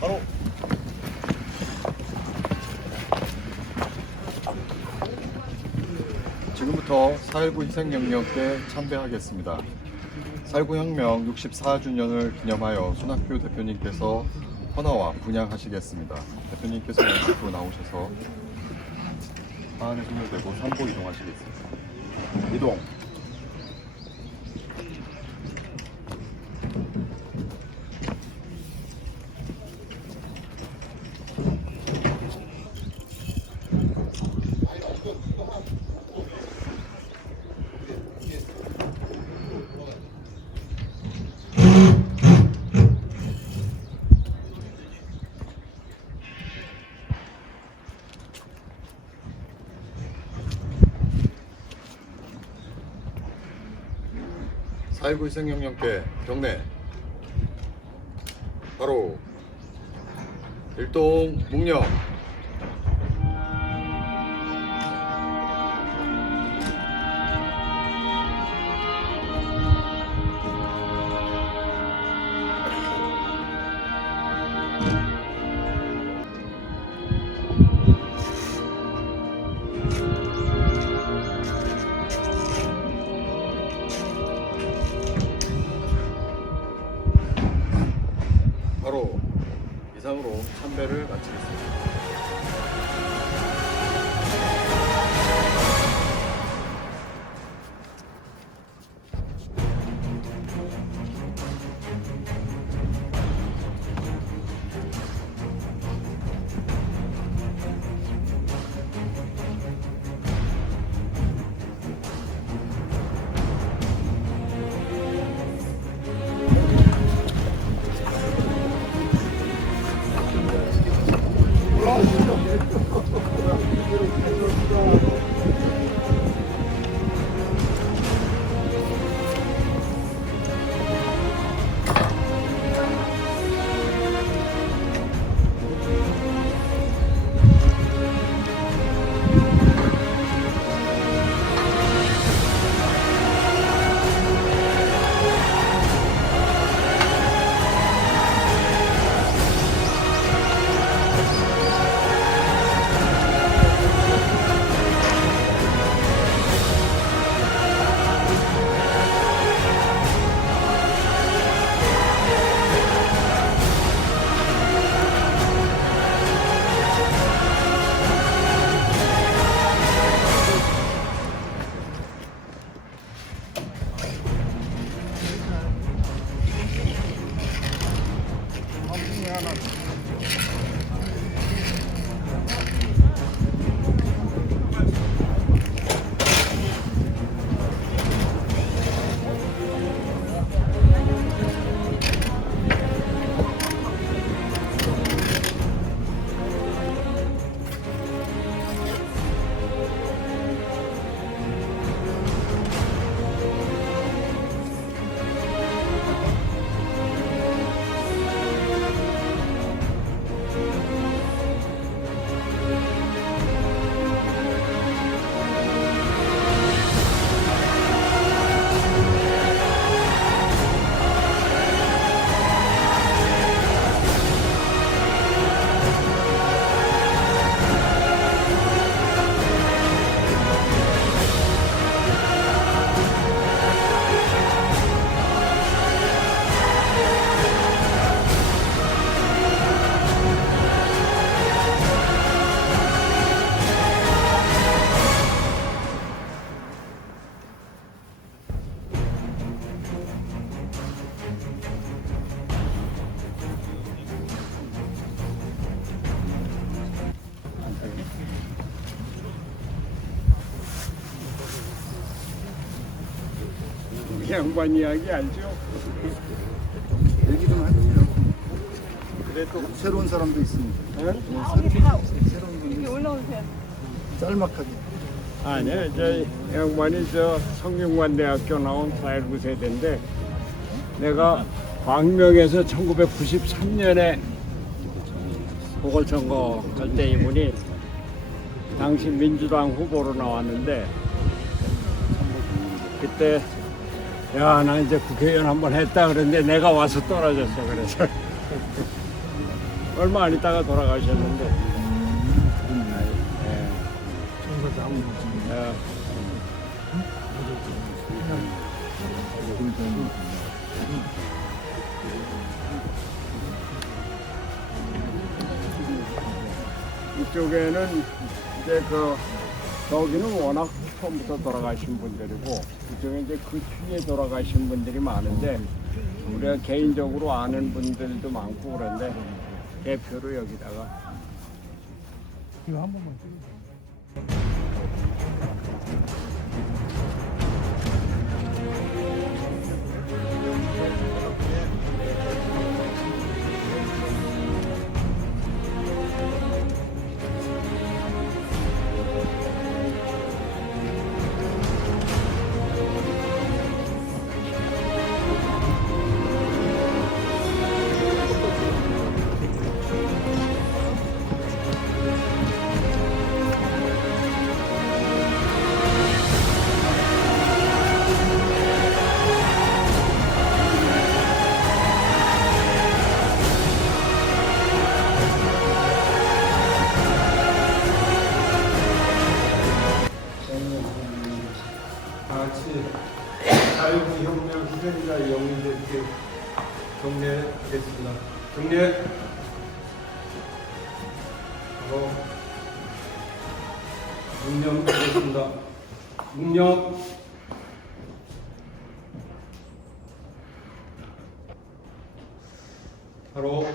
바로 지금부터 4.19 희생영령께 참배하겠습니다. 4.19 혁명 64주년을 기념하여 손학규 대표님께서 헌화와 분향하시겠습니다. 대표님께서 앞으로 나오셔서 화환에 손을 대고 상고 이동하시겠습니다. 이동. 사.19 희생영령께 경례. 바로 일동 묵념. 바로 이상으로 참배를 마치겠습니다. 양반 이야기 알죠? 얘기 좀 해주세요. 그래 또 새로운 사람도 있습니다. 새로운 분도 있습니다. 올라오세요. 짤막하게. 아니요, 저 양반이 저 성균관대학교 나온 4.19 세대인데 내가 광명에서 1993년에 보궐선거 할 때 이분이 당시 민주당 후보로 나왔는데 그때 야, 나 이제 국회의원 한번 했다 그랬는데 내가 와서 떨어졌어. 그래서 얼마 안 있다가 돌아가셨는데 이쪽에는 이제 저기는 워낙 처음부터 돌아가신 분들이고 이쪽에 이제 그 뒤에 돌아가신 분들이 많은데 우리가 개인적으로 아는 분들도 많고 그런데 대표로 여기다가 이거 한 번만 찍으세요. 다 같이 자유혁명 희생자 영웅들께 경례하겠습니다. 경례. 바로 묵념하겠습니다. 묵념. 바로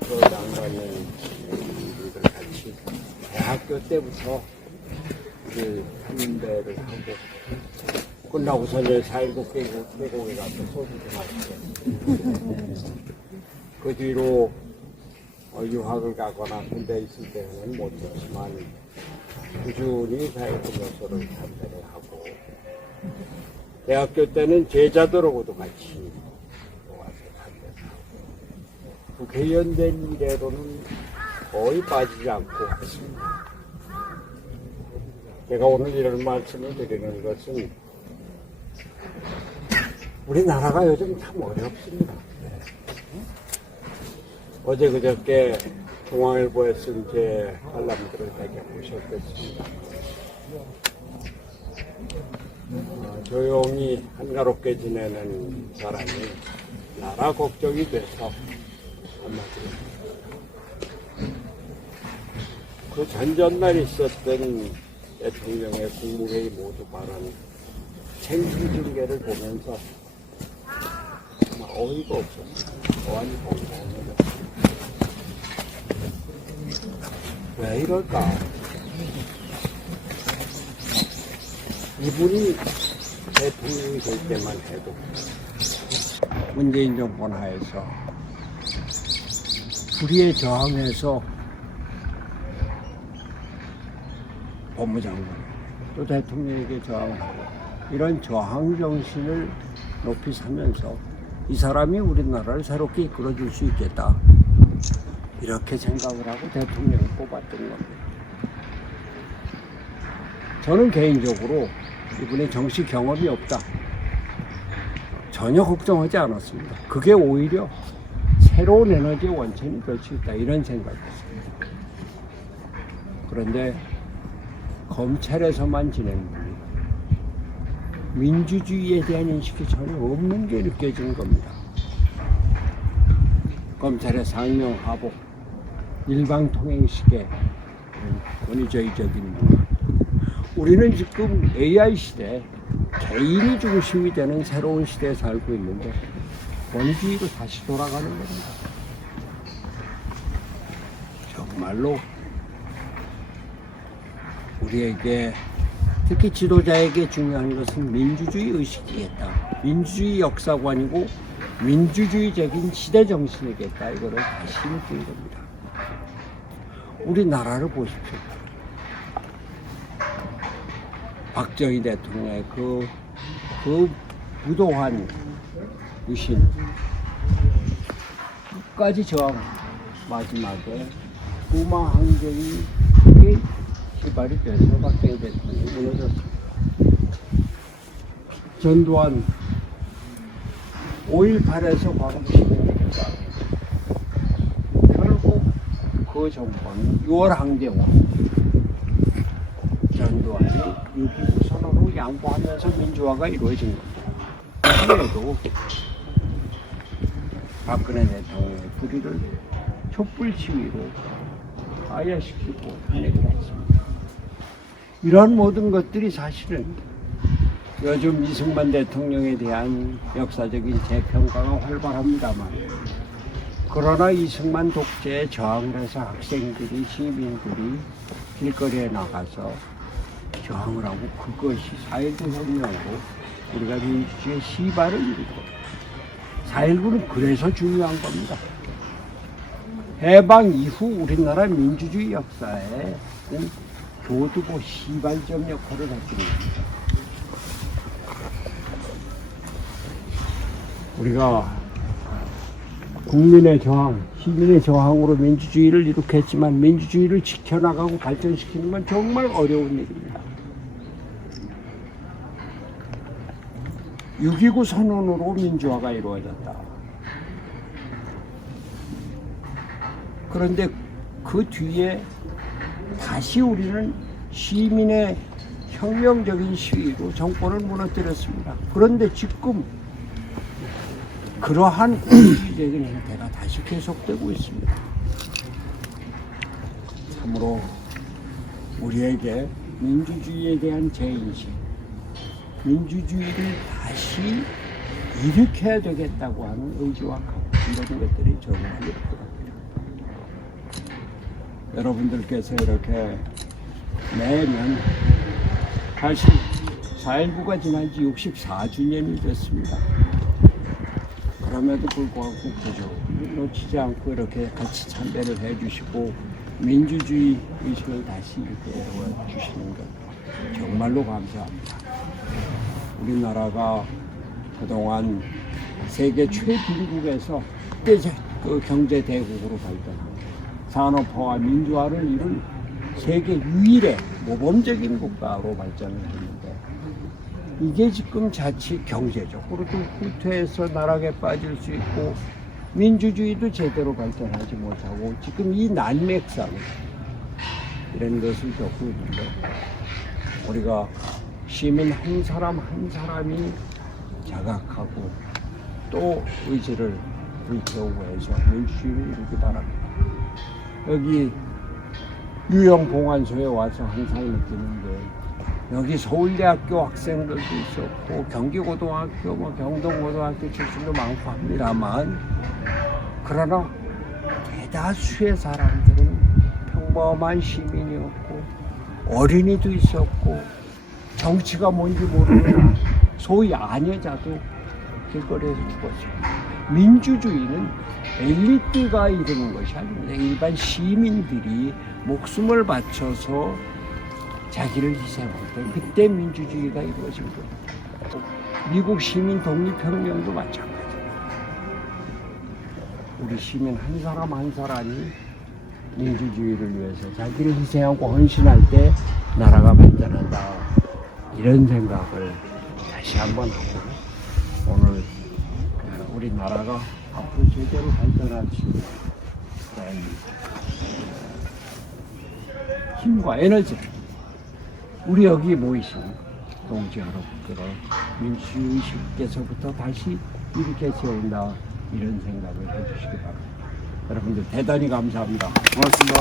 그 양반은 우리들 같이 대학교 때부터 그 삼대를 하고 끝나고서 이제 4.19 계곡에 가서 소주도 마시고 그 뒤로 유학을 가거나 군대에 있을 때는 못했지만 꾸준히 4.19 요소를 참배를 하고 대학교 때는 제자들하고도 같이 와서 참배를 하고 국회의원 된 이래로는 거의 빠지지 않고 했습니다. 제가 오늘 이런 말씀을 드리는 것은 우리나라가 요즘 참 어렵습니다. 어제 그저께 중앙일보에 쓴 제 칼럼들을 되게 보셨겠습니다. 조용히 한가롭게 지내는 사람이 나라 걱정이 돼서 한마디로 그 전전날 있었던 대통령의 국무회의 모두 발언 생중징계를 보면서 정말 어이가 없었어요. 어안이 벙벙해졌어요. 왜 이럴까? 이분이 대통령이 될 때만 해도 문재인 정권 하에서 불의에 저항해서 법무장관 또 대통령에게 저항하고 이런 저항 정신을 높이 사면서 이 사람이 우리나라를 새롭게 이끌어줄 수 있겠다 이렇게 생각을 하고 대통령을 뽑았던 겁니다. 저는 개인적으로 이분의 정치 경험이 없다. 전혀 걱정하지 않았습니다. 그게 오히려 새로운 에너지의 원천이 될 수 있다 이런 생각이었습니다. 그런데 검찰에서만 진행된 민주주의에 대한 인식이 전혀 없는 게 느껴지는 겁니다. 검찰의 상명하복, 일방통행식의 권위주의적인 문화. 우리는 지금 AI 시대, 개인이 중심이 되는 새로운 시대에 살고 있는데 권위주의로 다시 돌아가는 겁니다. 정말로 우리에게 특히 지도자에게 중요한 것은 민주주의 의식이겠다. 민주주의 역사관이고 민주주의적인 시대 정신이겠다. 이거를 다시 느낀 겁니다. 우리나라를 보십시오. 박정희 대통령의 그 부도한 유신 끝까지 저항 마지막에 부마 항쟁이 크게 시발이 돼서 박정희 대통령이 무너졌습니다. 전두환 5.18에서 광복시민입니다. 결국 그 정권 6월 항쟁으로 전두환이 6.29 선언으로 양보하면서 민주화가 이루어진 겁니다. 그래도 박근혜 대통령의 불의를 촛불 시위로 파야시키고 탄핵을 했습니다. 이런 모든 것들이 사실은 요즘 이승만 대통령에 대한 역사적인 재평가가 활발합니다만, 그러나 이승만 독재에 저항을 해서 학생들이, 시민들이 길거리에 나가서 저항을 하고 그것이 4.19 혁명으로 우리가 민주주의의 시발을 이루고, 4.19는 그래서 중요한 겁니다. 해방 이후 우리나라 민주주의 역사에 교두보 시발점 역할을 했습니다. 우리가 국민의 저항, 시민의 저항으로 민주주의를 이룩했지만 민주주의를 지켜나가고 발전시키는 건 정말 어려운 일입니다. 6.29 선언으로 민주화가 이루어졌다. 그런데 그 뒤에 다시 우리는 시민의 혁명적인 시위로 정권을 무너뜨렸습니다. 그런데 지금 그러한 권위주의적인 행태가 다시 계속되고 있습니다. 참으로 우리에게 민주주의에 대한 재인식, 민주주의를 다시 일으켜야 되겠다고 하는 의지와 이런 것들이 정말 필요합니다. 여러분들께서 이렇게 매년 사실 4.19가 지난 지 64주년이 됐습니다. 그럼에도 불구하고 그저 놓치지 않고 이렇게 같이 참배를 해주시고 민주주의 의식을 다시 이끌어 주시는 것 정말로 감사합니다. 우리나라가 그동안 세계 최빈국에서 그 경제 대국으로 발전하고 산업화와 민주화를 이룬 세계 유일의 모범적인 국가로 발전을 했는데, 이게 지금 자칫 경제적으로도 후퇴해서 나락에 빠질 수 있고 민주주의도 제대로 발전하지 못하고 지금 이 난맥상 이런 것을 겪고 있는데, 우리가 시민 한 사람 한 사람이 자각하고 또 의지를 불태우고 해서 민주주의를 이루기 바랍니다. 여기 유형봉안소에 와서 항상 느끼는 게, 여기 서울대학교 학생들도 있었고 경기고등학교, 경동고등학교 출신도 많고 합니다만, 그러나 대다수의 사람들은 평범한 시민이었고 어린이도 있었고 정치가 뭔지 모르는 소위 아녀자도 길거리에서 죽었습니다. 민주주의는 엘리트가 이루는 것이 아닙니다. 일반 시민들이 목숨을 바쳐서 자기를 희생할 때 그때 민주주의가 이루어진 겁니다. 미국 시민 독립혁명도 마찬가지입니다. 우리 시민 한 사람 한 사람이 민주주의를 위해서 자기를 희생하고 헌신할 때 나라가 발전한다. 이런 생각을 다시 한번 하고 오늘 우리나라가 앞으로 제대로 발전할 수 있는 힘과 에너지, 우리 여기 모이신 동지 여러분들의 민주의식에서부터 다시 일으켜 세운다, 이런 생각을 해주시기 바랍니다. 여러분들 대단히 감사합니다. 고맙습니다.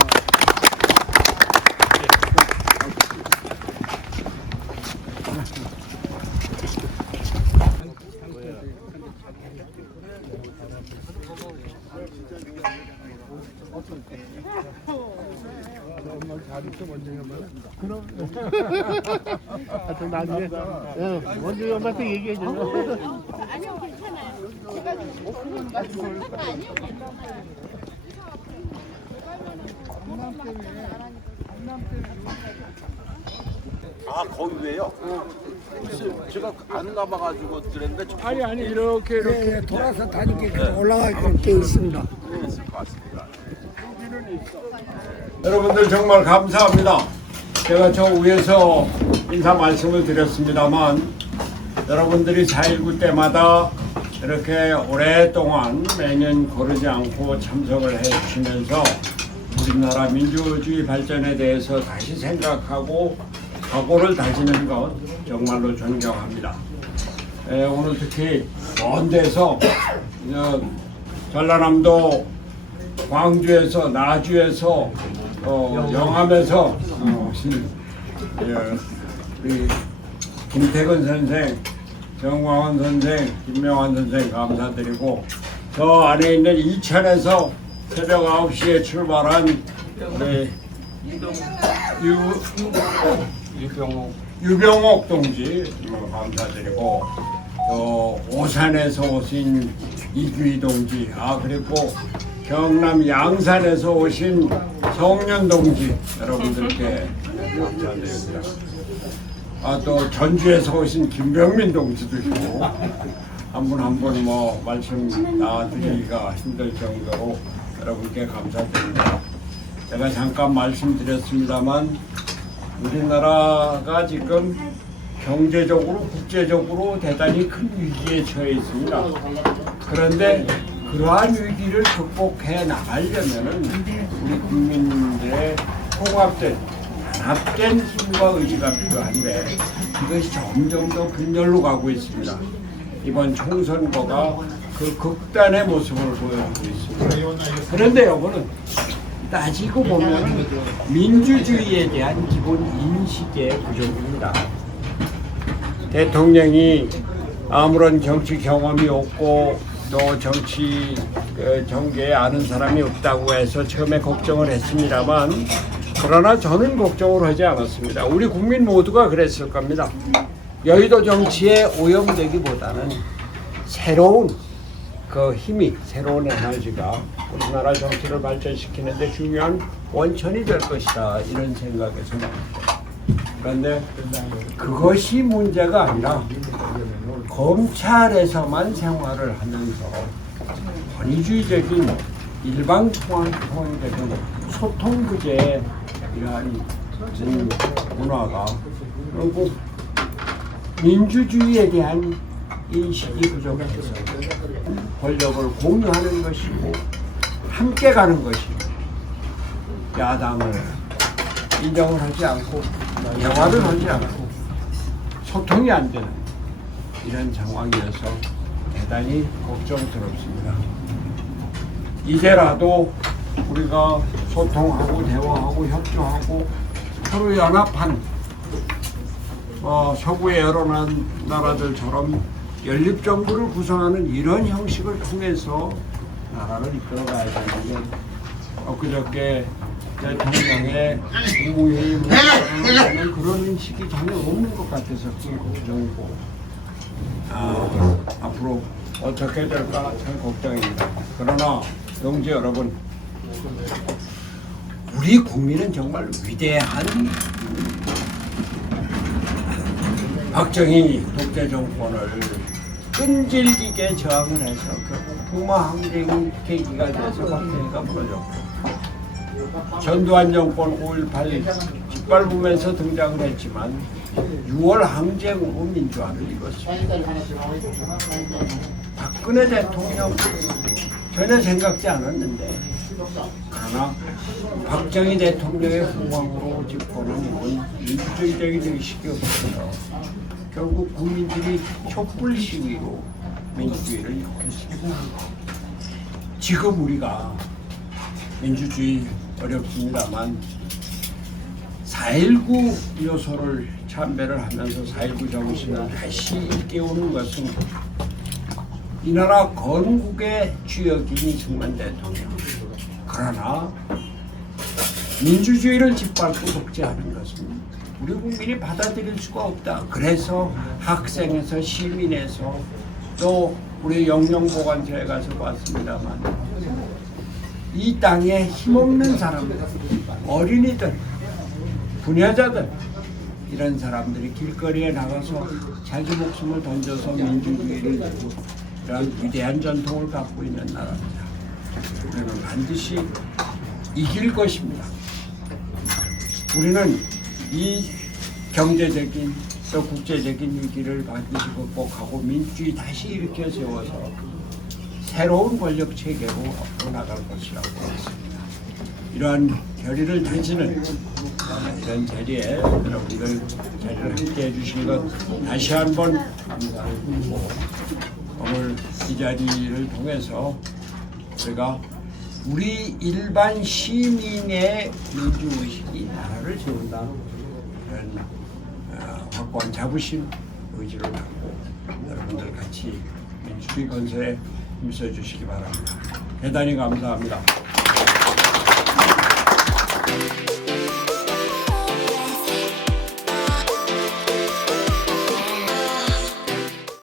하여튼 나중에 원준이 엄마한테 얘기해줘. 아니요, 괜찮아요. 제가 아니요, 괜찮아요. 아, 거기 왜요? 제가 안 가봐가지고 그랬는데 아니 이렇게 돌아서 다니게 올라갈 게 있습니다. 여러분들 정말 감사합니다. 제가 저 위에서 인사 말씀을 드렸습니다만, 여러분들이 4.19 때마다 이렇게 오랫동안 매년 거르지 않고 참석을 해 주시면서 우리나라 민주주의 발전에 대해서 다시 생각하고 각오를 다지는 것 정말로 존경합니다. 오늘 특히 먼 데서 전라남도 광주에서, 나주에서, 영암에서 오신 우리 김태근 선생, 정광원 선생, 김명환 선생 감사드리고, 저 안에 있는 이천에서 새벽 9시에 출발한 우리 유병옥 동지 감사드리고, 오산에서 오신 이규희 동지, 그리고 경남 양산에서 오신 성년 동지 여러분들께 감사드립니다. 또 전주에서 오신 김병민 동지도 있고, 한 분 한 분 뭐 말씀 나드리기가 힘들 정도로 여러분께 감사드립니다. 제가 잠깐 말씀드렸습니다만, 우리나라가 지금 경제적으로, 국제적으로 대단히 큰 위기에 처해 있습니다. 그런데 그러한 위기를 극복해 나가려면은 우리 국민들의 통합된, 단합된 힘과 의지가 필요한데, 이것이 점점 더 빈절로 가고 있습니다. 이번 총선거가 그 극단의 모습을 보여주고 있습니다. 그런데 이거는 따지고 보면 민주주의에 대한 기본 인식의 부족입니다. 대통령이 아무런 정치 경험이 없고 또 정치 전개에 아는 사람이 없다고 해서 처음에 걱정을 했습니다만, 그러나 저는 걱정을 하지 않았습니다. 우리 국민 모두가 그랬을 겁니다. 여의도 정치에 오염되기보다는 새로운 그 힘이, 새로운 에너지가 우리나라 정치를 발전시키는 데 중요한 원천이 될 것이다, 이런 생각에서 나옵니다. 그런데 그것이 문제가 아니라 검찰에서만 생활을 하면서 권위주의적인 일방통행적인 소통부재의 이러한 문화가, 그리고 민주주의에 대한 인식이 부족해서 권력을 공유하는 것이고 함께 가는 것이 야당을 인정을 하지 않고 대화를 하지 않고 소통이 안 되는 이런 상황이어서 대단히 걱정스럽습니다. 이제라도 우리가 소통하고 대화하고 협조하고 서로 연합한 서구의 여러 나라들처럼 연립정부를 구성하는 이런 형식을 통해서 나라를 이끌어가야 되는데, 엊그저께 대통령의 국무회의 문제는 그런 인식이 전혀 없는 것 같아서 그게 걱정이고, 앞으로 어떻게 될까 참 걱정입니다. 그러나 동지 여러분, 우리 국민은 정말 위대한 박정희 독재 정권을 끈질기게 저항을 해서 결국 부마항쟁이 계기가 돼서 박정희가 무너졌고, 전두환 정권 5.18 짓밟으면서 등장을 했지만 6월 항쟁으로 민주화를 이뤘습니다. 박근혜 대통령 전혀 생각지 않았는데 그러나 박정희 대통령의 후광으로 짚고는 이건 민주주의적인 의식이 없어서 결국 국민들이 촛불 시위로 민주주의를 욕했습니다. 지금 우리가 민주주의 어렵습니다만 4.19 요소를 참배를 하면서 4.19 정신을 다시 일깨우는 것은 이 나라 건국의 주역인 이승만 대통령. 그러나 민주주의를 짓밟고 독재하는 것은 우리 국민이 받아들일 수가 없다. 그래서 학생에서 시민에서 또 우리 영령보관소에 가서 봤습니다만 이 땅에 힘없는 사람들, 어린이들, 부녀자들 이런 사람들이 길거리에 나가서 자기 목숨을 던져서 민주주의를 이런 위대한 전통을 갖고 있는 나라입니다. 우리는 반드시 이길 것입니다. 우리는 이 경제적인 또 국제적인 위기를 반드시 극복하고 민주주의 다시 일으켜 세워서 새로운 권력 체계로 앞으로 나갈 것이라고 했습니다. 이러한 결의를 다지는 이런 자리에 여러분들 자리를 함께 해주신 것 다시 한번 감사드리고 오늘 이 자리를 통해서 우리가 우리 일반 시민의 민주의식이 나라를 세운다는 그런 확고한 자부심, 의지를 갖고 여러분들 같이 민주주의 건설에 힘써 주시기 바랍니다. 대단히 감사합니다.